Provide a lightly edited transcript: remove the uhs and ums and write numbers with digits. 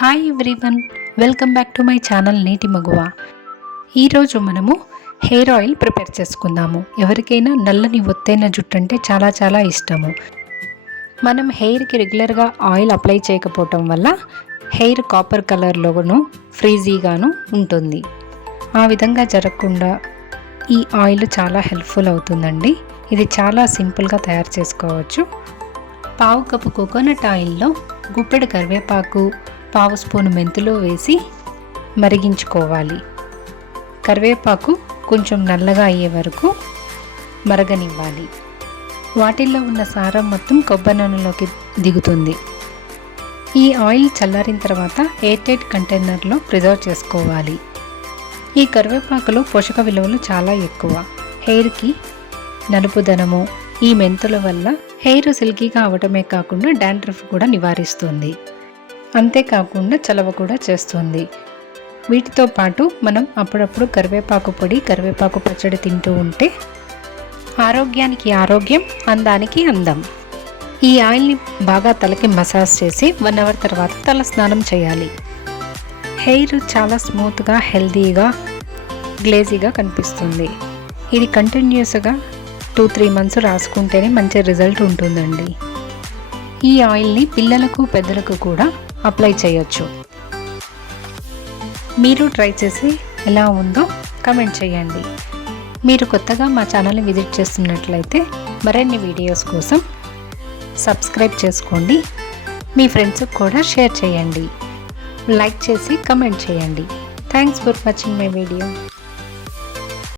Hi everyone, welcome back to my channel నేటి మగువ. ఈరోజు మనము హెయిర్ ఆయిల్ ప్రిపేర్ చేసుకుందాము. ఎవరికైనా నల్లని ఒత్తైన జుట్టు అంటే చాలా చాలా ఇష్టము. మనం హెయిర్కి రెగ్యులర్గా ఆయిల్ అప్లై చేయకపోవటం వల్ల హెయిర్ కాపర్ కలర్లోనూ ఫ్రీజీగాను ఉంటుంది. ఆ విధంగా జరగకుండా ఈ ఆయిల్ చాలా హెల్ప్ఫుల్ అవుతుందండి. ఇది చాలా సింపుల్గా తయారు చేసుకోవచ్చు. పావు కప్పు కోకోనట్ ఆయిల్లో గుప్పెడు కరివేపాకు, పావు స్పూను మెంతులు వేసి మరిగించుకోవాలి. కరివేపాకు కొంచెం నల్లగా అయ్యే వరకు మరగనివ్వాలి. వాటిల్లో ఉన్న సారం మొత్తం కొబ్బరి నూనెలోకి దిగుతుంది. ఈ ఆయిల్ చల్లారిన తర్వాత ఎయిర్ టైట్ కంటైనర్లో ప్రిజర్వ్ చేసుకోవాలి. ఈ కరివేపాకులో పోషక విలువలు చాలా ఎక్కువ. హెయిర్కి నలుపుదనము ఈ మెంతుల వల్ల హెయిర్ సిల్కీగా అవటమే కాకుండా డాండ్రఫ్ కూడా నివారిస్తుంది. అంతేకాకుండా చలవ కూడా చేస్తుంది. వీటితో పాటు మనం అప్పుడప్పుడు కరివేపాకు పొడి, కరివేపాకు పచ్చడి తింటూ ఉంటే ఆరోగ్యానికి ఆరోగ్యం, అందానికి అందం. ఈ ఆయిల్ని బాగా తలకి మసాజ్ చేసి 1 అవర్ తర్వాత తల స్నానం చేయాలి. హెయిర్ చాలా స్మూత్గా, హెల్దీగా, గ్లేజీగా కనిపిస్తుంది. ఇది కంటిన్యూస్గా 2-3 మంత్స్ రాసుకుంటేనే మంచి రిజల్ట్ ఉంటుందండి. ఈ ఆయిల్ని పిల్లలకు, పెద్దలకు కూడా అప్లై చేయొచ్చు. మీరు ట్రై చేసి ఎలా ఉందో కమెంట్ చేయండి. మీరు కొత్తగా మా ఛానల్ని విజిట్ చేస్తున్నట్లయితే మరిన్ని వీడియోస్ కోసం సబ్స్క్రైబ్ చేసుకోండి. మీ ఫ్రెండ్స్కి కూడా షేర్ చేయండి. లైక్ చేసి కమెంట్ చేయండి. Thanks for watching my video.